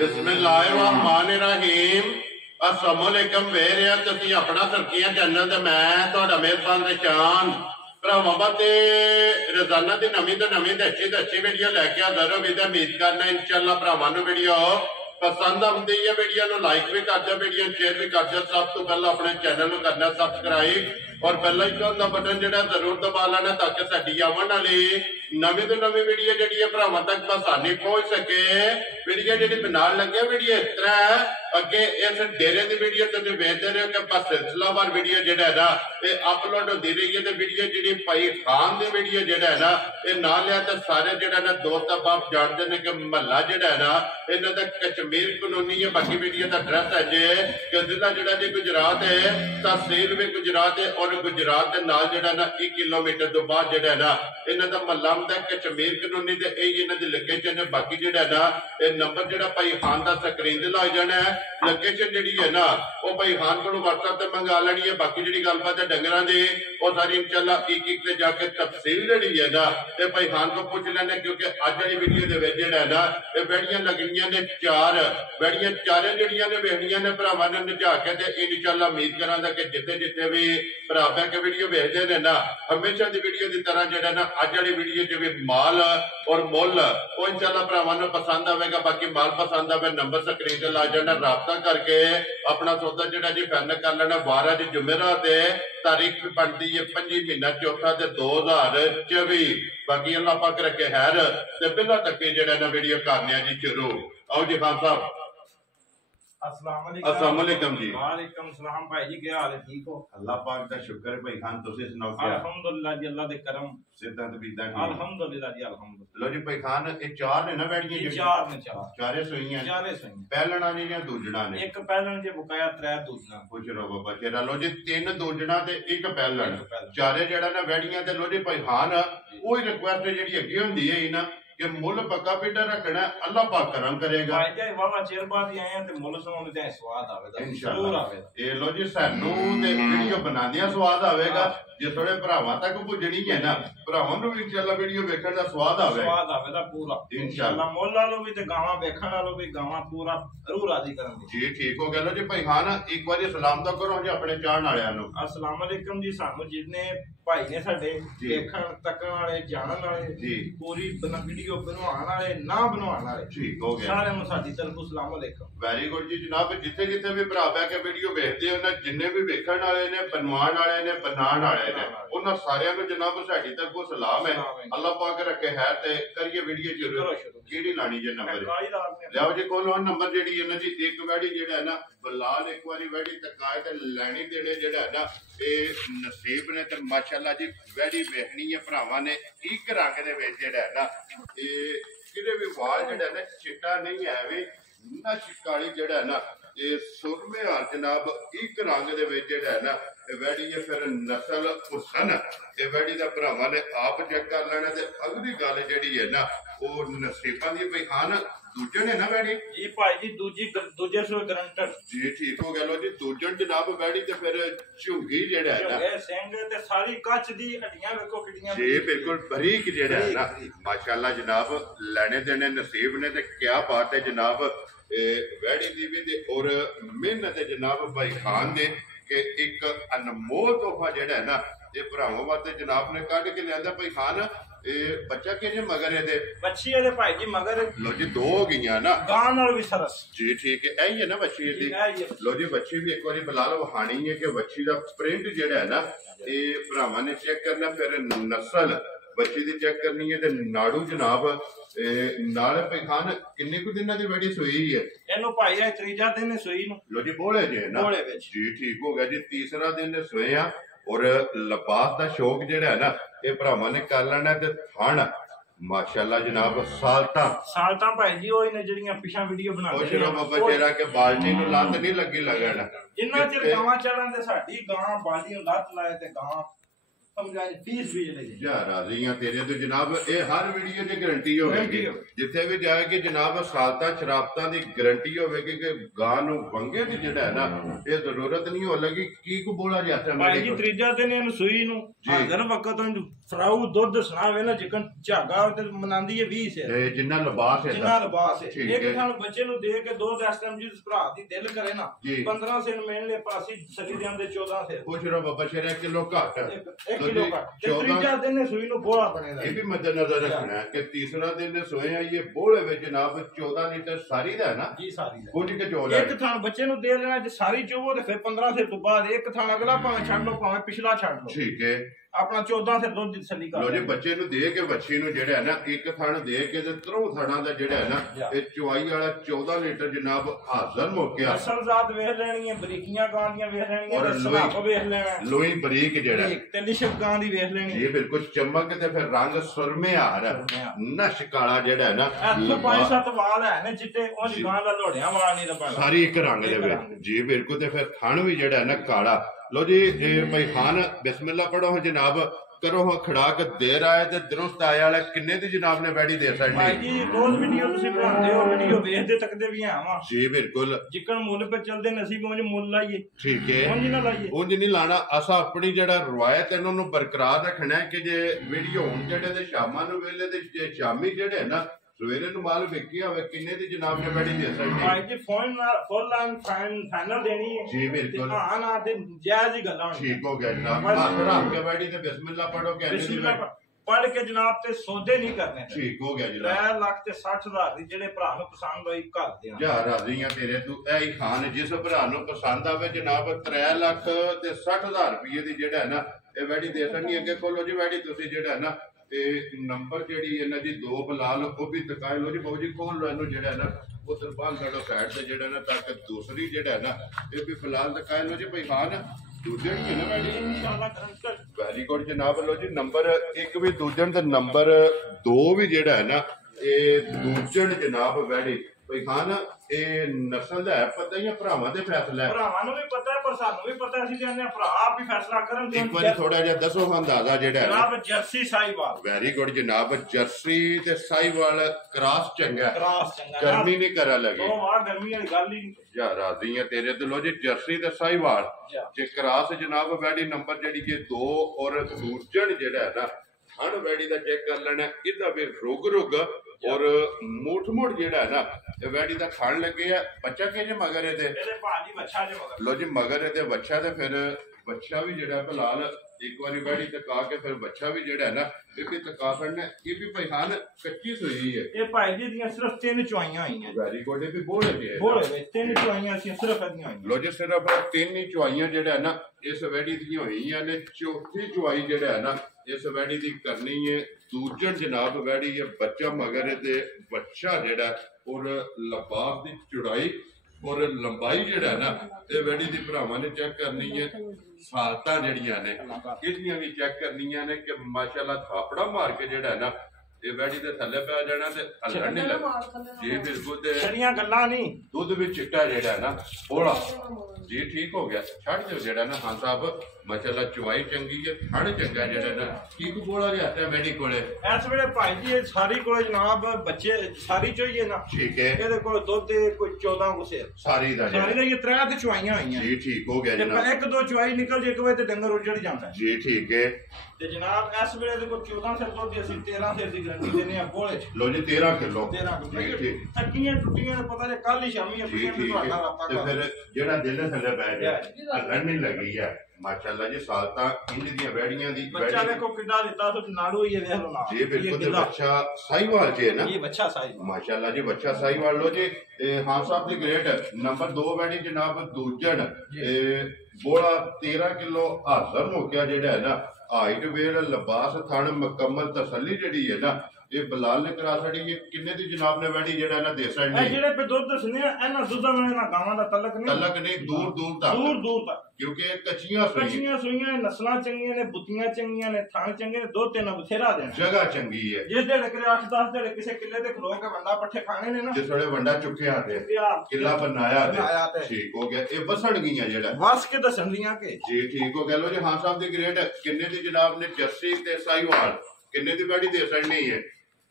बिस्मिल्लाहिर्रहमानिर्रहीम। अस्सलामुअलैकुम वेरिया तुसी अपना सरकिया चैनल ते मैं तुहाडा मेहरबान रिशान भरावां ते रोजाना दी नवीं तो अच्छी वीडियो लैके हाज़र हो। उम्मीद करना इंशाअल्लाह भरावां नूं वीडियो पसंद आउंदी है। वीडियो नूं लाइक भी कर दो, वीडियो शेयर भी कर दो। सब तो पहला अपने चैनल नूं करना सबसक्राइब और बेल आइकन दा बटन जिहड़ा जरूर दबा लेना ताकि साडी आवन वाली नवीं तो नवीं वीडियो जिहड़ी है भरावां तक आसानी पहुंच सके। वीडियो जिहड़ी बनाउण लगे वीडियो इस तरह है अगे इस डेरे की वीडियो तुसीं वेखदे रहो कि बस सिलसिलावार वीडियो जिहड़ा है ना ये अपलोड होती रही है। तो वीडियो जिहड़ी भाई खान की वीडियो जिहड़ा है ना ये ना लिया तो सारे जिहड़ा ना दोस्त आप जानते हैं कि महला जिहड़ा है ना इन्हां दा कश्मीर कानूनी है। बाकी वीडियो का एड्रैस है जे कि जिला जिहड़ा जी गुजरात है, तहसील भी गुजरात है और गुजरात के नाल जिहड़ा ना 1 किलोमीटर तो बाद जिहड़ा है ना इन्हां दा महला हुंदा कश्मीर कानूनी ते यही इन्हां दी लोकेशन है। बाकी जिहड़ा है ना ये नंबर जिहड़ा भाई खान का स्क्रीन ते लग जाना है। लोकेशन जिहड़ी है ना वो भाई खान को WhatsApp ते मंगा लेनी है। बाकी जिहड़ी गलबात है डंगरां दी वो सारी इंशाअल्लाह एक ते जाके तफसील जिहड़ी है ना ये भाई खान को पूछ लेने, क्योंकि अज वाली वीडियो दे विच जिहड़ा है ना ये वैड़ियां लगनियां ने 4 वैड़ियां चारे जिहड़ियां ने वेखणियां ने भरावां ने नजा के ते इंशाअल्लाह उम्मीद करांगा कि जिथे जिथे भी भरा बैठ के वीडियो वेखदे ने ना हमेशा दी वीडियो की तरह जिहड़ा ना अज वाली वीडियो च भी माल और मुल वो इंशाअल्लाह भरावां नूं पसंद आवेगा। बाकी माल पसंद आवे नंबर स्क्रीन ते ला जाना, राबता करके अपना सौदा जिहड़ा जी फाइनल कर लेना। 12 दी जुमेरात है, तारीख भी बनती है 5 महीना चौथा ते 2024। बाकी अल्लाह पाक रखे खैर ते बिला तक जिहड़ा ना वीडियो करने जी शुरू। आओ जी खान साहब। अस्सलाम वालेकुम जी। वालेकुम सलाम भाई जी, क्या हाल है? ठीक हो? अल्लाह पाक दा शुक्र है भाई खान, तुसी सुनाओ क्या? अल्हम्दुलिल्लाह जी, अल्लाह दे करम सिद्धांत बीता अल्हम्दुलिल्लाह जी अल्हम्दुलिल्लाह। लो जी भाई खान ये 4 ने ना बैठियां ये 4 ने 4 चारे सोईयां चारे सही पहलना ने या दूजना ने? एक पहलन जे बकाया 3 दूजना। खुश रहो बाबा तेरा। लो जी 3 दूजना ते 1 पहलन चारे जेड़ा ना बैठियां ते लो जी भाई खान ओही रिक्वेस्ट जेड़ी अगे हुंदी है ना कि मुल पक्का पिटा रखना अल्लाह पाक करम करेगा। भाई जी वावा चेर बाद ही आए हैं ते मुल सुनाने ते स्वाद आवेगा जरूर आवेगा। ए लो जी सानू ते वीडियो बनांदियां स्वाद आवेगा जे थोड़े भरावां तक पुजनी है ना भरावां नूं भी इंशाअल्लाह वीडियो वेखण दा स्वाद आवेगा पूरा इंशाअल्लाह। मुल वालों भी ते गावां वेखण वालों भी गावां पूरा जरूर राजी करन जी। ठीक हो गया। लो जी भाई खान एक बार सलाम तो करो जी अपने चाहण वालियां नूं। अस्सलाम वालेकुम जी। सानू जिन्ने भाई ने साडे देखण तकण वाले जानन वाले जी पूरी वीडियो बनवाण वाले ना बनवाण वाले ठीक हो गया सारे नूं साडी तरफों अस्सलाम वालेकुम। वेरी गुड जी जनाब। जिथे जिथे भी भरा बैठ के वीडियो वेखदे हो ना जिन्ने भी वेखण वाले ने बनवाण वाले ने बनाण वाले ने उन्हां सारियां नूं जनाब साडी तरफों सलाम है। अल्लाह पाक रखे खैर ते करिए वीडियो शुरू। किहड़ी लानी जे नंबर लियाओ जी कोलो नंबर जेड़ी है ना जी एक वैड़ी जेड़ा है ना बलाल एक बारी वैड़ी तकाए ते लैनी देने जेड़ा है ना ये नसीब ने ते माशाअल्लाह जी वैड़ी वेखनी है भरावां ने एक रंग दे विच जेड़ा है ना ये किते भी वाल जेड़ा है ना चिट्टा नहीं है वे ना शिकाली जेड़ा है ना ये सुरमे हाल जनाब एक रंग दे विच जेड़ा है ना वैड़ी है फिर नस्ल हुसन ये वैड़ी दा भरावां ने आप चेक कर लेना ते अगली गल जेड़ी है ना वो नसीबां दी भाई खान दूजे ने ना वैड़ी जी भाई जी दूजे सो गारंटर जी। ठीक हो गया। लो जी दूजन जनाब वैड़ी ते फिर झुंगी जेड़ा है ना ये सिंग ते सारी कच दी हड्डियां वेखो किडियां जी बिल्कुल बारीक जेड़ा है ना माशाअल्लाह जनाब लेने देने नसीब ने ते क्या बात है जनाब वैड़ी दी भी ते और मेहनत है जनाब भाई खान दे कि एक अनमोल तोहफा जेड़ा है ना ये भरावां वास्ते जनाब ने कढ के लियांदा भाई खान। बच्चा किहड़े मगर है बच्ची है भाई जी मगर लो जी 2 हो गईयां ना गां नाल भी सरस जी। ठीक है यही है ना बच्ची दी। लो जी बच्ची भी एक बार बिलाल वहानी है कि बच्ची दा प्रिंट जेड़ा है ना ये भरावां ने चेक करना फिर नस्ल बच्ची दी चेक करनी है ते नाड़ू जनाब नाल भाई खान किन्ने कुछ दिनां दी वैड़ी सोई है इहनू भाई है त्रीजा दिन सोई नु। लो जी बोले जे ना बोले विच जी। ठीक हो गया जी तीसरा दिन सोए आ और लिबास दा शौक जेड़ा है ना ये भरावां ने कर लेना ते थण माशाअल्लाह जनाब सालता भाई जी ओही ने जेड़ियां पिछा वीडियो बनांदे ने बाबा तेरा के बाल्टी नु लत नहीं लगी लगन जिन्ना चिर गावां चढ़न ते साडी गां बाल्टी नु लत लाए ते गां समझाई फीस भी ले जा राजियां तेरे तो जनाब ये हर वीडियो दी गारंटी होगी जिथे भी जाएगी जनाब सालता शराबता दी गारंटी होगी कि गां नु वंगे दी जेड़ा है ना ये जरूरत नहीं हो लगी की को बोला जाता है भाई जी त्रीजा दिन इन सुई नु हाजर वक्त ਫਰਾਊ ਦੁੱਧ ਸੁਣਾਵੇ ਨਾ ਜਿਕਨ ਝਾਗਾ ਤੇ ਮਨਾਂਦੀ ਹੈ 20 ਸੇ ਤੇ ਜਿੰਨਾ ਲਿਬਾਸ ਹੈ ਜਿੰਨਾ ਲਿਬਾਸ ਹੈ ਠੀਕ ਇੱਕ ਹੈ। ਥਾਂ ਬੱਚੇ ਨੂੰ ਦੇ ਕੇ 2 ਟੈਸਟਮ ਜਿਸ ਭਰਾ ਦੀ ਦਿਲ ਕਰੇ ਨਾ ਜੀ। 15 ਸੇ ਮੇਨ ਲੈ ਪਾਸੀ ਸਕੀ ਦੇ ਆਂਦੇ 14 ਸੇ ਪੁੱਛ ਰੋ ਬਾਬਾ ਸ਼ੇਰ 1 ਕਿਲੋ ਘੱਟ 1 ਕਿਲੋ ਦਾ ਤੇ 14 ਤੀਜਾ ਦਿਨ ਸੂਈ ਨੂੰ ਬੋਲਾ ਬਣੇਗਾ ਇਹ ਵੀ ਮੱਦੇਨਜ਼ਰ ਰੱਖਣਾ ਹੈ ਕਿ ਤੀਸਰਾ ਦਿਨ ਸੋਏ ਆ ਇਹ ਬੋਲੇ ਵਿੱਚ ਜਨਾਬ 14 ਲੀਟਰ ਸਾਰੀ ਦਾ ਹੈ ਨਾ ਜੀ ਸਾਰੀ ਦਾ ਕੁਝ ਕੇ ਚੋਲ ਹੈ ਇੱਕ ਥਾਂ ਬੱਚੇ ਨੂੰ ਦੇ ਦੇਣਾ ਜੇ ਸਾਰੀ ਚੋਵੋ ਤੇ ਫਿਰ 15 ਸੇ ਤੋਂ ਬਾਅਦ ਇੱਕ ਥਾਂ ਅਗਲਾ ਭਾਵੇਂ ਛੱਡ ਲਓ ਭਾਵੇਂ ਪਿਛਲਾ ਛੱਡ ਲਓ ਠੀਕ ਹੈ। ਆਪਣਾ 14 ਸੇ ਦੁੱਧ ਦੀ ਤਸੱਲੀ ਕਰ ਲੋ ਜੀ ਬੱਚੇ ਨੂੰ ਦੇ ਕੇ ਬੱਚੀ ਨੂੰ ਜਿਹੜਾ ਹੈ ਨਾ ਇੱਕ ਥਣ ਦੇ ਕੇ ਤੇ ਤਰੋਂ ਥਣਾ ਦਾ ਜਿਹੜਾ ਹੈ ਨਾ ਇਹ ਚੁਆਈ ਵਾਲਾ 14 ਲੀਟਰ ਜਨਾਬ ਹਾਜ਼ਰ ਮੌਕਿਆ ਅਸਲ ਜ਼ਾਤ ਵੇਖ ਲੈਣੀ ਹੈ ਬਰੀਕੀਆਂ ਗਾਂ ਦੀਆਂ ਵੇਖ ਲੈਣੀਆਂ ਔਰ ਤੇ ਸਲਾਪ ਵੇਖ ਲੈਣਾ ਲੋਈ ਬਰੀਕ ਜਿਹੜਾ ਤੇ ਲਿਸ਼ਕ ਗਾਂ ਦੀ ਵੇਖ ਲੈਣੀ ਇਹ ਬਿਲਕੁਲ ਚਮਕ ਤੇ ਫਿਰ ਰੰਗ ਸੁਰਮੇ ਹਾਰ ਨਸ਼ ਕਾਲਾ ਜਿਹੜਾ ਹੈ ਨਾ ਇੱਥੋਂ 5-7 ਵਾਲ ਹੈ ਨੇ ਚਿੱਟੇ ਉਹ ਗਾਂ ਦਾ ਲੋੜਿਆਂ ਵਾਲ ਨਹੀਂ ਲੱਭਣਾ ਸਾਰੀ ਇੱਕ ਰੰਗ ਦੇ ਵਿੱਚ ਜੀ ਬਿਲਕੁਲ ਤੇ ਫਿਰ ਥਣ ਵੀ ਜਿਹੜਾ ਹੈ ਨਾ ਕਾਲਾ। ਲੋ ਜੀ ਭਾਈ ਖਾਨ ਬਿਸਮਿਲ੍ਲਾ ਪੜੋ ਜਨਾਬ ਕਰੋ ਖੜਾਕ ਦੇਰ ਆਏ ਤੇ ਦਰੁਸਤ ਆਏ ਵਾਲਾ ਕਿੰਨੇ ਦੀ ਜਨਾਬ ਨੇ ਬੈੜੀ ਦੇ ਭਾਈ ਸਕਦੀ ਜੀ ਰੋਜ਼ ਵੀਡੀਓ ਤੁਸੀਂ ਬਣਾਉਂਦੇ ਹੋ ਵੀਡੀਓ ਵੇਖਦੇ ਤੱਕਦੇ ਵੀ ਆਵਾਂ ਜੀ ਬਿਲਕੁਲ ਜਿੱਕਣ ਮੁੱਲ ਤੇ ਚੱਲਦੇ ਨਸੀਬ ਉਂਝ ਮੁੱਲ ਲਾਈਏ ਠੀਕ ਹੈ ਉਂਝ ਨਾ ਲਾਈਏ ਉਂਝ ਨਹੀਂ ਲਾਣਾ ਅਸਾਂ ਆਪਣੀ ਜਿਹੜਾ ਰਵਾਇਤ ਇਹਨਾਂ ਨੂੰ ਬਰਕਰਾਰ ਰੱਖਣਾ ਕਿ ਜੇ ਵੀਡੀਓ ਹੁਣ ਜਿਹੜੇ ਤੇ ਸ਼ਾਮਾਂ ਨੂੰ ਵੇਲੇ ਤੇ ਜੇ ਸ਼ਾਮੀ ਜਿਹੜੇ ਨਾ ਸਵੇਰੇ ਨੂੰ ਮਾਲ ਵੇਖਿਆ ਹੋਵੇ ਕਿੰਨੇ ਦੀ ਜਨਾਬ ਨੇ ਬੈੜੀ ਦੇ ਸਕਦੀ ਭਾਈ ਜੀ ਫੋਨ ਨਾਲ ਫੁੱਲ ਐਂਡ ਫਾਈਨਲ ਦੇਣੀ ਹੈ ਜੀ ਬਿਲਕੁਲ ਹਾਂ ਨਾ ਤੇ ਜਾਇਜ਼ ਹੀ ਗੱਲਾਂ ਹੋਣਗੀਆਂ ਠੀਕ ਹੋ ਗਿਆ ਜਨਾਬ ਹੱਥ ਰੱਖ ਕੇ ਬੈੜੀ ਤੇ ਬਿਸਮਿਲ੍ਲਾ ਪੜੋ ਕਿ ਪੜ ਕੇ ਜਨਾਬ ਤੇ ਸੌਦੇ ਨਹੀਂ ਕਰਨੇ ਠੀਕ ਹੋ ਗਿਆ ਜਨਾਬ 3 ਲੱਖ ਤੇ 60,000 ਦੀ ਜਿਹੜੇ ਭਰਾ ਨੂੰ ਪਸੰਦ ਹੋਈ ਘਰ ਦੇ ਜਾ ਰਾਜ਼ੀਆਂ ਤੇਰੇ ਤੂੰ ਐ ਹੀ ਖਾਨ ਜਿਸ ਭਰਾ ਨੂੰ ਪਸੰਦ ਆਵੇ ਜਨਾਬ 3 ਲੱਖ ਤੇ 60,000 ਰੁਪਏ ਦੀ ਜਿਹੜਾ ਹੈ ਨਾ ਇਹ ਵੈੜੀ ਦੇ ਸਕਣੀ ਅੱਗੇ ਖੋਲੋ ਜੀ ਵੈੜੀ ਤੁਸੀਂ ਜਿਹੜਾ ਹੈ ਨਾ ਤੇ ਨੰਬਰ ਜਿਹੜੀ ਇਹਨਾਂ ਦੀ 2 ਬਲਾਲ ਉਹ ਵੀ ਤਕਾਇ ਲੋ ਜੀ ਬਾਬੂ ਜੀ ਖੋਲ ਲੋ ਇਹਨੂੰ ਜਿਹੜਾ ਹੈ ਨਾ ਉਧਰ ਬਾਹਰ ਲੜੋ ਸਾਈਡ ਤੇ ਜਿਹੜਾ ਨਾ ਤਾਂ ਕਿ ਦੂਸਰੀ ਜਿਹੜਾ ਹੈ ਨਾ ਇਹ ਵੀ ਫਿਲਹਾਲ ਤਕਾਇ ਲੋ ਜੀ ਭਾਈ ਖਾਨ ਦੂਜੇ ਨੂੰ ਨਾ ਵੈੜੀ ਇਨਸ਼ਾਅੱਲਾ ਕਰਨ ਵੈਰੀ ਗੁੱਡ ਜਨਾਬ ਲੋ ਜੀ ਨੰਬਰ 1 ਵੀ ਦੂਜੇ ਤੇ ਨੰਬਰ 2 ਵੀ ਜਿਹੜਾ ਹੈ ਨਾ ਇਹ ਦੂਜੇ ਜਨਾਬ ਵੈੜੀ ਭਾਈ ਖਾਨ ਇਹ ਨਸਲ ਦਾ ਹੈ ਪਤਾ ਹੀ ਆ ਭਰਾਵਾਂ ਦੇ ਫੈਸਲਾ ਹੈ ਭਰਾਵਾਂ ਨੂੰ ਵੀ ਪਤਾ ਹੈ ਪਰ ਸਾਨੂੰ ਵੀ ਪਤਾ ਅਸੀਂ ਕਹਿੰਦੇ ਆ ਭਰਾ ਆਪ ਹੀ ਫੈਸਲਾ ਕਰਨ ਇੱਕ ਵਾਰੀ ਥੋੜਾ ਜਿਹਾ ਦੱਸੋ ਅੰਦਾਜ਼ਾ ਜਿਹੜਾ ਹੈ ਜਨਾਬ ਜਰਸੀ ਸਾਈਵਾਲ ਵੈਰੀ ਗੁੱਡ ਜਨਾਬ ਜਰਸੀ ਤੇ ਸਾਈਵਾਲ ਕ੍ਰਾਸ ਚੰਗਾ ਕ੍ਰਾਸ ਚੰਗਾ ਗਰਮੀ ਨਹੀਂ ਕਰਾ ਲੱਗੀ ਉਹ ਵਾਹ ਗਰਮੀ ਵਾਲੀ ਗੱਲ ਹੀ ਨਹੀਂ ਜਾ ਰਾਜ਼ੀ ਆ ਤੇਰੇ ਤੇ ਲੋ ਜੀ ਜਰਸੀ ਤੇ ਸਾਈਵਾਲ ਜੇ ਕ੍ਰਾਸ ਜਨਾਬ ਵੈਡੀ ਨੰਬਰ ਜਿਹੜੀ ਜੇ 2 ਔਰ ਦੂਜਣ ਜਿਹੜਾ ਹੈ ਨਾ ਹਣ ਵੈਡੀ ਦਾ ਚੈੱਕ ਕਰ ਲੈਣਾ ਇਹਦਾ ਵੀ ਰੁਗ ਔਰ ਮੋਠ ਜਿਹੜਾ ਹੈ ਨਾ ਇਹ ਵੈਡੀ ਦਾ ਖਾਣ ਲੱਗੇ ਆ ਬੱਚਾ ਕਿਹਨੇ ਮਗਰ ਇਹਦੇ ਭਾਜੀ ਬੱਚਾ ਜੇ ਮਗਰ ਲੋ ਜੀ ਮਗਰ ਇਹਦੇ ਬੱਚਾ ਤੇ ਫਿਰ ਬੱਚਾ ਵੀ ਜਿਹੜਾ ਫਿਲਹਾਲ ਇੱਕ ਵਾਰੀ ਵੈੜੀ ਤਕਾ ਕੇ ਫਿਰ ਬੱਚਾ ਵੀ ਜਿਹੜਾ ਹੈ ਨਾ ਇਹ ਵੀ ਤਕਾ ਕਰਨਾ ਇਹ ਵੀ ਭਾਈਹਾਨ ਕੱਚੀ ਸੋਈ ਹੈ ਇਹ ਭਾਈ ਜੀ ਦੀਆਂ ਸਿਰਫ 3 ਚੁਆਈਆਂ ਹੋਈਆਂ ਵੈਰੀ ਗੁੱਡ ਇਹ ਵੀ ਬੋਲੇ ਜੇ ਬੋਲੇ ਵਿੱਚ 3 ਚੁਆਈਆਂ ਸੀ ਸਿਰਫ ਇਹਦੀਆਂ ਹੋਈਆਂ ਲੋ ਜੀ ਸਿਰਫ 3 ਹੀ ਚੁਆਈਆਂ ਜਿਹੜਾ ਹੈ ਨਾ ਇਸ ਵੈੜੀ ਦੀਆਂ ਹੋਈਆਂ ਨੇ ਚੌਥੀ ਚੁਆਈ ਜਿਹੜਾ ਹੈ ਨਾ ਇਸ ਵੈੜੀ ਦੀ ਕਰਨੀ ਹੈ ਦੂਜਣ ਜਨਾਬ ਵੈੜੀ ਹੈ ਬੱਚਾ ਮਗਰ ਤੇ ਬੱਚਾ ਜਿਹੜਾ ਔਰ ਲਬਾਸ ਦੀ ਚੌੜਾਈ ਔਰ ਲੰਬਾਈ ਜਿਹੜਾ ਹੈ ਨਾ ਇਹ ਵੈੜੀ ਦੀ ਭਰਾਵਾਂ ਨੇ ਚੈੱਕ ਕਰਨੀ ਹੈ ਸਾਲਤਾਂ ਜਿਹੜੀਆਂ ਨੇ ਇਹਦੀਆਂ ਵੀ ਚੈੱਕ ਕਰਨੀਆਂ ਨੇ ਕਿ ਮਾਸ਼ਾਅੱਲਾ ਥਾਪੜਾ ਮਾਰ ਕੇ ਜਿਹੜਾ ਹੈ ਨਾ ਇਹ ਵੈੜੀ ਦੇ ਥੱਲੇ ਪੈ ਜਾਣਾ ਤੇ ਹੱਲਣ ਨਹੀਂ ਲੱਗ ਜੀ ਬਿਲਕੁਲ ਤੇ ਛੜੀਆਂ ਗੱਲਾਂ ਨਹੀਂ ਦੁੱਧ ਵੀ ਚਿੱਟਾ ਜਿਹੜਾ ਹੈ ਨਾ ਬੋਲਾ ਜੀ ਠੀਕ ਹੋ ਗਿਆ ਛੱਡ ਦਿਓ ਜਿਹੜਾ ਨਾ ਹਾਂ ਸਾਹਿਬ ਮਾਸ਼ਾਅੱਲਾ ਚੁਆਈ ਚੰਗੀ ਹੈ ਥਣ ਚੰਗਾ ਜਿਹੜਾ ਨਾ ਕੀ ਕੋ ਬੋਲਾ ਗਿਆ ਤੇ ਵੈੜੀ ਕੋਲੇ ਇਸ ਵੇਲੇ ਭਾਈ ਜੀ ਇਹ ਸਾਰੀ ਕੋਲੇ ਜਨਾਬ ਬੱਚੇ ਸਾਰੀ ਚੋਈਏ ਨਾ ਠੀਕ ਹੈ ਇਹਦੇ ਕੋਲ ਦੁੱਧ ਦੇ ਕੋਈ 14 ਕੁਸੇ ਸਾਰੀ ਦਾ ਸਾਰੀ ਦਾ ਇਹ 3 ਤੇ ਚੁਆਈਆਂ ਹੋਈਆਂ ਜੀ ਠੀਕ ਹੋ ਗਿਆ ਤੇ ਜਨਾਬ ਇੱਕ ਦੋ ਚੁਆਈ ਨਿਕਲ ਜੇ ਇੱਕ ਵੇ ਤੇ ਡੰਗਰ ਉੱਜੜ ਜਾਂਦਾ ਜੀ ਠੀਕ ਹੈ ਤੇ ਜਨਾਬ ਇਸ ਵੇਲੇ ਦੇ ਕੋਲ 14 ਸਿਰ ਦੁੱਧ ਦੀ ਅਸੀਂ 13 ਸਿਰ ਦੀ ਗਰੰਟੀ ਦਿੰਦੇ ਆ ਬੋਲੇ ਲੋ ਜੀ 13 ਕਿਲੋ 13 ਜੀ ਠੀਕ ਟੱਕੀਆਂ ਟੁੱਟੀਆਂ ਨੇ ਪਤਾ ਨਹੀਂ ਕੱਲ ਹੀ ਸ਼ਾਮੀ ਜੀ ਆਪਣੀ ਠੀਕ ਤੁਹਾਡਾ ਹੈ ਰਾਤਾ ਤੇ ਫਿਰ ਜਿਹੜਾ ਦਿਲ ਥੱਲੇ ਪੈ ਗਿਆ ਹੱਲਣ ਨਹੀਂ ਲੱਗੀ ਹੈ ਮਾਸ਼ਾਅੱਲਾ ਜੀ ਸਾਲਤਾਂ ਇੰਜ ਦੀਆਂ ਵੈੜੀਆਂ ਦੀ ਬੱਚਾ ਵੇਖੋ ਕਿੱਡਾ ਦਿੱਤਾ ਸੋ ਨਾੜੂ ਹੀ ਹੈ ਵੇਖ ਲਓ ਨਾ ਜੀ ਬਿਲਕੁਲ ਤੇ ਬੱਚਾ ਸਾਈਵਾਲ ਚ ਹੈ ਨਾ ਇਹ ਬੱਚਾ ਸਾਈਵਾਲ ਮਾਸ਼ਾਅੱਲਾ ਜੀ ਬੱਚਾ ਸਾਈਵਾਲ ਲੋ ਜੀ ਹਾਂ ਸਾਹਿਬ ਦੀ ਗ੍ਰੇਟ ਨੰਬਰ 2 ਵੈੜੀ ਜਨਾਬ ਦੂਜਣ ਬੋਲਾ 13 ਕਿਲੋ ਹਾਜ਼ਰ ਹੋ ਗਿਆ ਜਿਹੜਾ ਹੈ ਨਾ ਹਾਈਟ ਵੇਰ ਲਿਬਾਸ ਥਣ ਮੁਕੰਮਲ ਤਸੱਲੀ ਜਿਹੜੀ ਹੈ ਨਾ ਇਹ ਬਲਾਲ ਨੇ ਕਰਾ ਛੜੀ ਇਹ ਕਿੰਨੇ ਦੀ ਜਨਾਬ ਨੇ ਵੈੜੀ ਜਿਹੜਾ ਨਾ ਦੇ ਛੜਨੀ ਇਹ ਜਿਹੜੇ ਪੇ ਦੁੱਧ ਦਸਨੇ ਆ ਇਹਨਾਂ ਦੁੱਧਾਂ ਨਾਲ ਇਹਨਾਂ ਗਾਵਾਂ ਦਾ ਤਲਕ ਨਹੀਂ ਤਲਕ ਨਹੀਂ ਦੂਰ ਦੂਰ ਤੱਕ ਕਿਉਂਕਿ ਇਹ ਕੱਚੀਆਂ ਸੂਈਆਂ ਨਸਲਾਂ ਚੰਗੀਆਂ ਨੇ ਬੁੱਤੀਆਂ ਚੰਗੀਆਂ ਨੇ ਥਣ ਚੰਗੇ ਨੇ ਦੁੱਧ ਤੇ ਨਾ ਬਥੇਰਾ ਦੇਣਾ ਜਗ੍ਹਾ ਚੰਗੀ ਹੈ ਜਿਸ ਦੇ ਕਰੇ 8-10 ਜਿਹੜੇ ਕਿਸੇ ਕਿੱਲੇ ਤੇ ਖਲੋ ਕੇ ਵੰਡਾ ਪੱਠੇ ਖਾਣੇ ਨੇ ਨਾ ਜਿਸ ਵੇਲੇ ਵੰਡਾ ਚੁੱਕਿਆ ਤੇ ਕਿੱਲਾ ਬਣਾਇਆ ਤੇ ਠੀਕ ਹੋ ਗਿਆ ਇਹ ਵਸਣ ਗਈਆਂ ਜਿਹੜਾ ਵਸ ਕੇ ਦੱਸਣ ਦੀਆਂ ਕਿ ਜੀ ਠੀਕ ਹੋ ਗਿਆ ਲੋ ਜੀ ਹਾਂ ਸਾਹਿਬ ਦੀ ਗ੍ਰੇਡ ਕਿੰਨੇ ਦੀ ਜਨਾਬ ਨੇ ਜੱਸੀ ਤੇ ਸਾਈਵਾਲ ਕਿੰਨੇ ਦੀ ਵੈੜੀ ਦੇ ਛੜਨੀ ਹੈ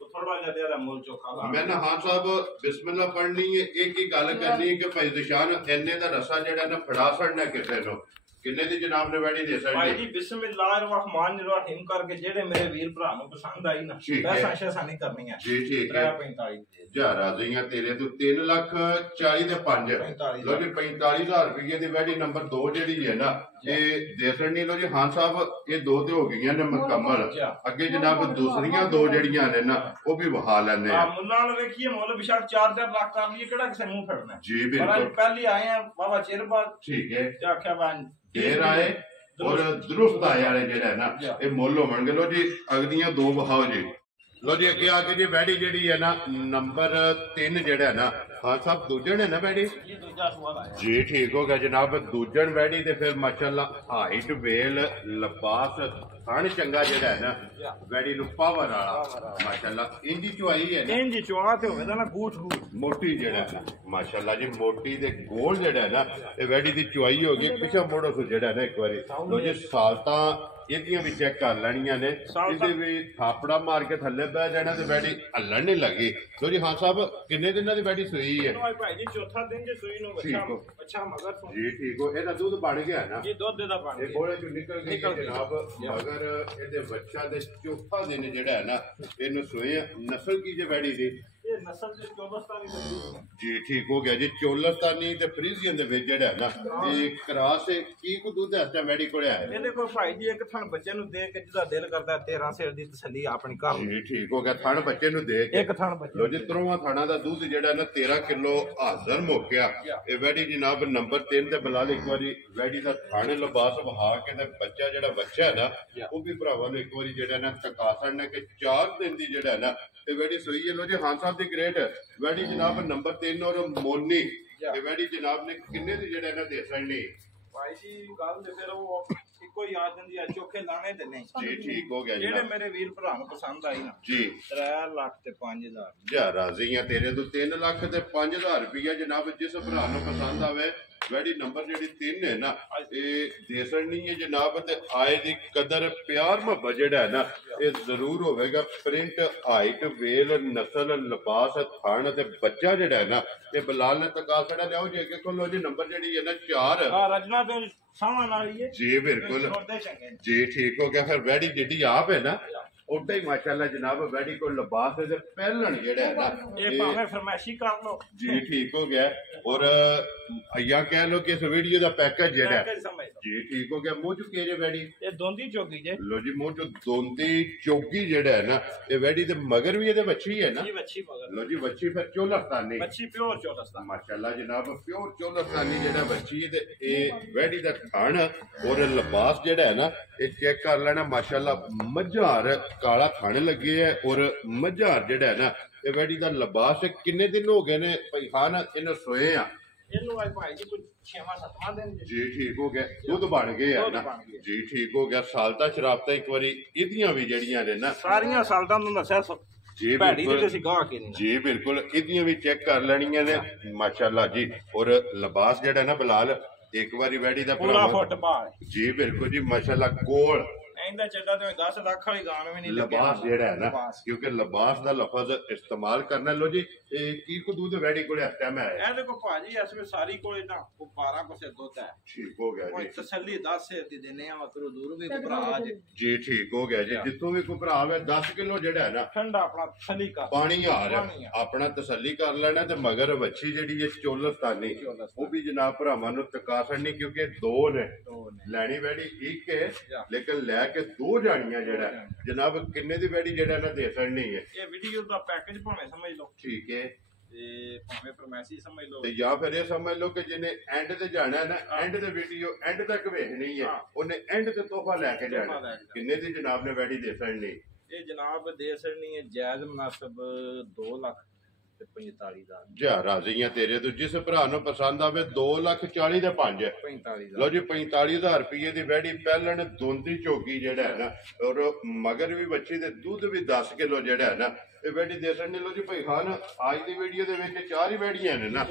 ਥੋੜਾ ਜਿਹਾ ਤੇਰਾ ਮੁੱਲ ਚੋਖਾ ਲਾ ਮੈਂ ਨਾ ਹਾਂ ਸਾਹਿਬ ਬਿਸਮਿਲ੍ਲਾ ਪੜ੍ਹਨੀ ਹੈ ਇੱਕ ਹੀ ਗੱਲ ਕਰਨੀ ਹੈ ਕਿ ਭਾਈ ਨਿਸ਼ਾਨ ਇੰਨੇ ਦਾ ਰਸਾ ਜਿਹੜਾ ਨਾ ਫੜਾ ਛੜਨਾ ਕਿਸੇ ਨੂੰ ਕਿੰਨੇ ਦੀ ਜਨਾਬ ਨੇ ਵੈੜੀ ਦੇ ਭਾਈ ਸਕਦੇ ਜੀ ਬਿਸਮਿल्लाह रहमान रहीम करके जेड़े मेरे वीर भरा ਨੂੰ ਪਸੰਦ ਆਈ ਨਾ ਪੈਸਾ ਸ਼ੈਸਾ ਨਹੀਂ ਕਰਨੀ ਹੈ ਜੀ ਠੀਕ ਹੈ 45 ਜਾ ਰਾਜ਼ੀਆਂ ਤੇਰੇ ਤੋਂ 3,40,000 ਦੇ 5 ਲੋ ਜੀ 45,000 ਰੁਪਏ ਦੀ ਵੈੜੀ ਨੰਬਰ 2 ਜਿਹੜੀ ਹੈ ਨਾ ਇਹ ਦੇਸਣ ਨਹੀਂ ਲੋ ਜੀ ਹਾਂ ਸਾਹਿਬ ਇਹ ਦੋ ਤੇ ਹੋ ਗਈਆਂ ਨੇ ਮੁਕੰਮਲ ਅੱਗੇ ਜਨਾਬ ਦੂਸਰੀਆਂ ਦੋ ਜਿਹੜੀਆਂ ਨੇ ਨਾ ਉਹ ਵੀ ਵਹਾ ਲੈਣੇ ਆ ਮੁੱਲਾਂ ਨਾਲ ਵੇਖੀਏ ਮੁੱਲ ਵਿਸ਼ਾਲ 4-4 ਲੱਖ ਕਰ ਲਈਏ ਕਿਹੜਾ ਕਿਸੇ ਮੂੰਹ ਫੜਨਾ ਜੀ ਬਿਲਕੁਲ ਪਹਿਲੀ ਆਏ ਆ ਬਾਬਾ ਚਿਰ ਬਾਅਦ ਠੀਕ ਹੈ ਤੇ ਆਖਿਆ ਬਾਨ ਦੇਰ ਆਏ ਔਰ ਦਰੁਸਤ ਆਏ ਵਾਲੇ ਜਿਹੜਾ ਨਾ ਇਹ ਮੁੱਲ ਹੋਣਗੇ ਲੋ ਜੀ ਅਗਦੀਆਂ ਦੋ ਵਹਾਓ ਜੀ ਲੋ ਜੀ ਅੱਗੇ ਆ ਕੇ ਜੀ ਵੈੜੀ ਜਿਹੜੀ ਹੈ ਨਾ ਨੰਬਰ 3 ਜਿਹੜਾ ਨਾ ਹਾਂ ਸਾਹਿਬ ਦੂਜੇ ਨੇ ਨਾ ਵੈੜੀ ਜੀ ਠੀਕ ਹੋ ਗਿਆ ਜਨਾਬ ਦੂਜਣ ਵੈੜੀ ਤੇ ਫਿਰ ਮਾਸ਼ਾਅੱਲਾ ਹਾਈਟ ਵੇਲ ਲਿਬਾਸ ਥਣ ਚੰਗਾ ਜਿਹੜਾ ਹੈ ਨਾ ਵੈੜੀ ਨੂੰ ਪਾਵਰ ਵਾਲਾ ਮਾਸ਼ਾਅੱਲਾ ਇੰਦੀ ਚੁਆਈ ਹੈ ਨਾ ਇੰਦੀ ਚੁਆ ਤੇ ਹੋਵੇ ਨਾ ਗੂਠ ਮੋਟੀ ਜਿਹੜਾ ਹੈ ਮਾਸ਼ਾਅੱਲਾ ਜੀ ਮੋਟੀ ਦੇ ਗੋਲ ਜਿਹੜਾ ਹੈ ਨਾ ਇਹ ਵੈੜੀ ਦੀ ਚੁਆਈ ਹੋ ਗਈ ਪਿਛਾ ਮੋੜੋ ਸੋ ਜਿਹੜਾ ਨਾ ਇੱਕ ਵਾਰੀ ਲੋ ਜੀ ਸਾਲਤਾਂ ਇਹਦੀਆਂ ਵੀ ਚੈੱਕ ਕਰ ਲੈਣੀਆਂ ਨੇ ਇਹਦੇ ਵੀ ਥਾਪੜਾ ਮਾਰ ਕੇ ਥੱਲੇ ਬਹਿ ਜਾਣਾ ਤੇ ਵੈੜੀ ਹੱਲਣ ਨਹੀਂ ਲੱਗੀ ਲੋ ਜੀ ਹਾਂ ਸਾਹਿਬ ਕਿੰਨੇ ਦਿਨਾਂ ਦੀ ਵੈੜੀ ਸੂਈ ਹੈ ਭਾਈ ਜੀ ਚੌਥਾ ਦਿਨ ਜੇ ਸੂਈ ਨੂੰ ਅੱਛਾ ਮਗਰ ਜੀ ਠੀਕ ਹੋ ਇਹਦਾ ਦੁੱਧ ਬਣ ਗਿਆ ਨਾ ਜੀ ਦੁੱਧ ਦਾ ਬਣ ਗਿਆ ਇਹ ਬੋਲੇ ਚੋਂ ਨਿਕਲ ਗਈ ਜਨਾਬ ਮਗਰ ਇਹਦੇ ਬੱਚਾ ਦੇ ਚੌਥਾ ਦਿਨ ਜਿਹੜਾ ਹੈ ਨਾ ਇਹਨੂੰ ਸੂਈ ਨਸਲ ਕੀ ਜੇ ਵੈੜੀ ਦੀ ਇਹ ਨਸਲ ਦੇ ਚੋਲਸਤਾਨੀ ਦੇ ਜੀ ਠੀਕ ਹੋ ਗਿਆ ਜੀ ਚੋਲਸਤਾਨੀ ਤੇ ਫਰੀਜ਼ੀਅਨ ਦੇ ਵਿੱਚ ਜਿਹੜਾ ਨਾ ਇਹ ਕਰਾਸ ਕੀ ਕੋ ਦੁੱਧ ਹੈ ਵੈੜੀ ਕੋਲ ਆਇਆ ਇਹਦੇ ਕੋਲ ਭਾਈ ਜੀ ਇੱਕ ਥਣ ਬੱਚੇ ਨੂੰ ਦੇ ਕੇ ਜਿਹਦਾ ਦਿਲ ਕਰਦਾ 13 ਸਿਰ ਦੀ ਤਸੱਲੀ ਆਪਣੀ ਕਰ ਜੀ ਠੀਕ ਹੋ ਗਿਆ ਥਣ ਬੱਚੇ ਨੂੰ ਦੇ ਕੇ ਇੱਕ ਥਣ ਬੱਚੇ ਲੋ ਜੀ ਤਰੋਂ ਥਣਾ ਦਾ ਦੁੱਧ ਜਿਹੜਾ ਨਾ 13 ਕਿਲੋ ਹਾਜ਼ਰ ਮੁੱਕਿਆ ਇਹ ਵੈੜੀ ਜਨਾਬ ਨੰਬਰ 3 ਤੇ ਬਲਾਲ ਇੱਕ ਵਾਰੀ ਵੈੜੀ ਦਾ ਥਣ ਲਿਬਾਸ ਵਹਾ ਕੇ ਤੇ ਬੱਚਾ ਜਿਹੜਾ ਬੱਚਾ ਨਾ ਉਹ ਵੀ ਭਰਾਵਾਂ ਨੂੰ ਇੱਕ ਵਾਰੀ ਜਿਹੜਾ ਨਾ ਤਕਾਸਣ ਨੇ ਕਿ 4 ਦਿਨ ਦੀ ਜਿਹੜਾ ਨਾ ਤੇ ਵੈੜੀ ਸੋਈ ਹੈ ਲੋ ਜੀ ਹਾਂ ਸਾਹਿਬ ਦੀ ਗ੍ਰੇਟ ਵੈੜੀ ਜਨਾਬ ਨੰਬਰ 3 ਔਰ ਮੋਨੀ ਤੇ ਵੈੜੀ ਜਨਾਬ ਨੇ ਕਿੰਨੇ ਦੀ ਜਿਹੜਾ ਨਾ ਦੇ ਸਕਣੀ ਭਾਈ ਜੀ ਗੱਲ ਤੇ ਫਿਰ ਉਹ ਇੱਕੋ ਹੀ ਆ ਜਾਂਦੀ ਆ ਚੋਖੇ ਲਾਣੇ ਦੇ ਨਹੀਂ ਜੀ ਠੀਕ ਹੋ ਗਿਆ ਜੀ ਜਿਹੜੇ ਮੇਰੇ ਵੀਰ ਭਰਾ ਨੂੰ ਪਸੰਦ ਆਈ ਨਾ ਜੀ 3 ਲੱਖ ਤੇ 5000 ਜਾ ਰਾਜ਼ੀ ਆ ਤੇਰੇ ਤੋਂ 3 ਲੱਖ ਤੇ 5000 ਰੁਪਇਆ ਜਨਾਬ ਜਿਸ ਭਰਾ ਨੂੰ ਪਸੰਦ ਆਵੇ ਵੈੜੀ ਨੰਬਰ ਜਿਹੜੀ 3 ਹੈ ਨਾ ਇਹ ਦੇਸਣ ਨਹੀਂ ਹੈ ਜਨਾਬ ਤੇ ਆਏ ਦੀ ਕਦਰ ਪਿਆਰ ਮੁਹੱਬਤ ਜਿਹੜਾ ਹੈ ਨਾ ਇਹ ਜ਼ਰੂਰ ਹੋਵੇਗਾ ਪ੍ਰਿੰਟ ਹਾਈਟ ਵੇਲ ਨਸਲ ਲਿਬਾਸ ਥਣ ਤੇ ਬੱਚਾ ਜਿਹੜਾ ਹੈ ਨਾ ਇਹ ਬਲਾਲ ਨੇ ਤਕਾਸੜਾ ਲਿਆਓ ਜੇ ਕਿ ਕੋਲ ਜੀ ਨੰਬਰ ਜਿਹੜੀ ਹੈ ਨਾ 4 ਰਜਨਾ ਤੋਂ ਸਾਵਾਂ ਨਾਲ ਹੀ ਹੈ ਜੀ ਬਿਲਕੁਲ ਜੀ ਠੀਕ ਹੋ ਗਿਆ ਫਿਰ ਵੈੜੀ ਜਿਹੜੀ ਆਪ ਹੈ ਨਾ ਉਦਾਂ ਹੀ ਮਾਸ਼ਾਅੱਲਾ ਜਨਾਬ ਵੈੜੀ ਕੋਲ ਲਿਬਾਸ ਤੇ ਪਹਿਲਣ ਜਿਹੜਾ ਹੈ ਨਾ ਇਹ ਭਾਵੇਂ ਫਰਮਾਇਸ਼ੀ ਕਰ ਲਓ ਜੀ ਠੀਕ ਹੋ ਗਿਆ ਔਰ ਅਈਆ ਕਹਿ ਲੋ ਕਿ ਇਸ ਵੀਡੀਓ ਦਾ ਪੈਕੇਜ ਜਿਹੜਾ ਜੀ ਠੀਕ ਹੋ ਗਿਆ ਮੂੰਹ ਚੁੱਕੇ ਜੇ ਵੈੜੀ ਇਹ ਦੋਂਦੀ ਚੋਗੀ ਜੇ ਲੋ ਜੀ ਮੂੰਹ ਚੋਂ ਦੋਂਦੀ ਚੋਗੀ ਜਿਹੜਾ ਹੈ ਨਾ ਇਹ ਵੈੜੀ ਦੇ ਮਗਰ ਵੀ ਇਹਦੇ ਵੱਛੀ ਹੈ ਨਾ ਜੀ ਵੱਛੀ ਮਗਰ ਲੋ ਜੀ ਵੱਛੀ ਫਿਰ ਚੋਲਸਤਾਨੀ ਵੱਛੀ ਪਿਓਰ ਚੋਲਸਤਾਨ ਮਾਸ਼ਾਅੱਲਾ ਜਨਾਬ ਪਿਓਰ ਚੋਲਸਤਾਨੀ ਜਿਹੜਾ ਵੱਛੀ ਤੇ ਇਹ ਵੈੜੀ ਦਾ ਥਣ ਔਰ ਲਿਬਾਸ ਜਿਹੜਾ ਹੈ ਨਾ ਇਹ ਚੈੱਕ ਕਰ ਲੈਣਾ ਮਾਸ਼ਾਅੱਲਾ ਮਝਾਰ ਕਾਲਾ ਥਣ ਲੱਗੇ ਹੈ ਔਰ ਮਝਾਰ ਜਿਹੜਾ ਹੈ ਨਾ ਇਹ ਵੈੜੀ ਦਾ ਲਿਬਾਸ ਕਿੰਨੇ ਦਿਨ ਹੋ ਗਏ ਨੇ ਭਾਈ ਖਾਨ ਇਹਨੂੰ ਸੋਏ ਆ ਇਹਨੂੰ ਆਈ ਭਾਈ ਜੀ ਕੋਈ 6ਵਾਂ 7ਵਾਂ ਦਿਨ ਜੀ ਠੀਕ ਹੋ ਗਿਆ ਦੁੱਧ ਬਣ ਗਏ ਆ ਨਾ ਜੀ ਠੀਕ ਹੋ ਗਿਆ ਸਾਲਤਾ ਸ਼ਰਾਬਤਾ ਇੱਕ ਵਾਰੀ ਇਹਦੀਆਂ ਵੀ ਜਿਹੜੀਆਂ ਨੇ ਨਾ ਸਾਰੀਆਂ ਸਾਲਤਾਂ ਨੂੰ ਦੱਸਿਆ ਜੀ ਬਿਲਕੁਲ ਜੀ ਬਿਲਕੁਲ ਇਹਦੀਆਂ ਵੀ ਚੈੱਕ ਕਰ ਲੈਣੀਆਂ ਨੇ ਮਾਸ਼ਾਅੱਲਾ ਜੀ ਔਰ ਲਿਬਾਸ ਜਿਹੜਾ ਨਾ ਬਲਾਲ ਇੱਕ ਵਾਰੀ ਵੈੜੀ ਦਾ ਪੂਰਾ ਫੁੱਟ ਪਾ ਜੀ ਬਿਲਕੁਲ ਜੀ ਮਾਸ਼ਾਅੱਲਾ ਕੋਲ ਇਹਦਾ ਚੱਡਾ ਤੇ 10 ਲੱਖ ਵਾਲੀ ਗਾਣ ਵੀ ਨਹੀਂ ਲਿਬਾਸ ਜਿਹੜਾ ਹੈ ਨਾ ਕਿਉਂਕਿ ਲਿਬਾਸ ਦਾ ਲਫ਼ਜ਼ ਇਸਤੇਮਾਲ ਕਰਨਾ ਲੋ ਜੀ ਇਹ ਕੀ ਕੋ ਦੁੱਧ ਵੈੜੀ ਕੋਲੇ ਇਸ ਟਾਈਮ ਹੈ ਇਹਦੇ ਕੋ ਭਾਜੀ ਇਸ ਵੇ ਸਾਰੀ ਕੋਲੇ ਨਾ 12 ਕੋਸੇ ਦੁੱਧ ਹੈ ਠੀਕ ਹੋ ਗਿਆ ਜੀ ਤਸੱਲੀ 10 ਸਿਰ ਦੀ ਦਿੰਨੇ ਆ ਉਤਰੋਂ ਦੂਰ ਵੀ ਕੋ ਭਰਾ ਜੀ ਠੀਕ ਹੋ ਗਿਆ ਜੀ ਜਿੱਥੋਂ ਵੀ ਕੋ ਭਰਾ ਆਵੇ 10 ਕਿਲੋ ਜਿਹੜਾ ਹੈ ਨਾ ਠੰਡਾ ਆਪਣਾ ਤਸੱਲੀ ਕਰ ਪਾਣੀ ਆ ਰਿਹਾ ਆਪਣਾ ਤਸੱਲੀ ਕਰ ਲੈਣਾ ਤੇ ਮਗਰ ਵੱਛੀ ਜਿਹੜੀ ਹੈ ਚੋਲਸਤਾਨੀ ਉਹ ਵੀ ਜਨਾਬ ਭਰਾਵਾਂ ਨੂੰ ਤਕਾਸਣੀ ਕਿਉਂਕਿ ਦੋ ਨੇ ਲੈਣੀ ਵੈੜੀ ਇੱਕ ਹੈ ਲੇਕਿਨ ਲੈ ਕੇ ਦੋ ਜਾਣੀਆਂ ਜਿਹੜਾ ਜਨਾਬ ਕਿੰਨੇ ਦੀ ਵੈੜੀ ਜਿਹੜਾ ਨਾ ਦੇ ਸਕਣੀ ਹੈ ਇਹ ਵੀਡੀਓ ਦਾ ਪੈਕੇਜ ਭਾਵੇਂ ਸਮਝ ਲਓ ਠੀਕ ਹੈ ਤੇ ਭਾਵੇਂ ਫਰਮਾਇਸ਼ੀ ਸਮਝ ਲਓ ਤੇ ਜਾਂ ਫਿਰ ਇਹ ਸਮਝ ਲਓ ਕਿ ਜਿਹਨੇ ਐਂਡ ਤੇ ਜਾਣਾ ਨਾ ਐਂਡ ਤੇ ਵੀਡੀਓ ਐਂਡ ਤੱਕ ਵੇਖਣੀ ਹੈ ਉਹਨੇ ਐਂਡ ਤੇ ਤੋਹਫਾ ਲੈ ਕੇ ਜਾਣਾ ਕਿੰਨੇ ਦੀ ਜਨਾਬ ਨੇ ਵੈੜੀ ਦੇ ਸਕਣੀ ਇਹ ਜਨਾਬ ਦੇ ਸਕਣੀ ਹੈ ਜਾਇਜ਼ ਮੁਨਾਸਬ 2 ਲੱਖ ਤੇ 45,000 ਜਾ ਰਾਜ਼ੀਆਂ ਤੇਰੇ ਤੋਂ ਜਿਸ ਭਰਾ ਨੂੰ ਪਸੰਦ ਆਵੇ 2,40,000 ਦੇ 5 45,000 ਲੋ ਜੀ 45,000 ਰੁਪਏ ਦੀ ਵੈੜੀ ਪਹਿਲਣ ਦੋਂਦੀ ਚੋਗੀ ਜਿਹੜਾ ਹੈ ਨਾ ਔਰ ਮਗਰ ਵੀ ਬੱਚੇ ਦੇ ਦੁੱਧ ਵੀ 10 ਕਿਲੋ ਜਿਹੜਾ ਹੈ ਨਾ ਇਹ ਵੈੜੀ ਦੇ ਸਕਣੇ ਲੋ ਜੀ ਭਾਈ ਖਾਨ ਅੱਜ ਦੀ ਵੀਡੀਓ ਦੇ ਵਿੱਚ 4 ਹੀ ਵੈੜੀਆਂ ਨੇ ਨਾ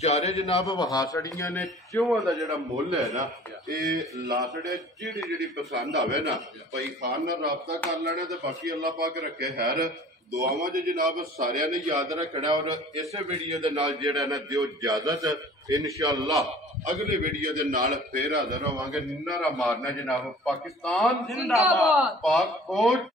ਚਾਰੇ ਜਨਾਬ ਵਹਾਸੜੀਆਂ ਨੇ ਚੋਹਾਂ ਦਾ ਜਿਹੜਾ ਮੁੱਲ ਹੈ ਨਾ ਇਹ ਲਾਸੜੇ ਜਿਹੜੀ ਪਸੰਦ ਆਵੇ ਨਾ ਭਾਈ ਖਾਨ ਨਾਲ ਰਾਬਤਾ ਕਰ ਲੈਣਾ ਤੇ ਬਾਕੀ ਅੱਲਾਹ ਪਾਕ ਰੱਖੇ ਹੈਰ ਦੁਆਵਾਂ 'ਚ ਜਨਾਬ ਸਾਰਿਆਂ ਨੇ ਯਾਦ ਰੱਖਣਾ ਔਰ ਇਸੇ ਵੀਡੀਓ ਦੇ ਨਾਲ ਜਿਹੜਾ ਨਾ ਦਿਓ ਇਜਾਜ਼ਤ ਇਨਸ਼ਾਅੱਲਾ ਅਗਲੇ ਵੀਡੀਓ ਦੇ ਨਾਲ ਫੇਰ ਹਾਜ਼ਰ ਹੋਵਾਂਗੇ ਨਾਰਾ ਮਾਰਨਾ ਜਨਾਬ ਪਾਕਿਸਤਾਨ ਜ਼ਿੰਦਾਬਾਦ ਪਾਕ ਫੌਜ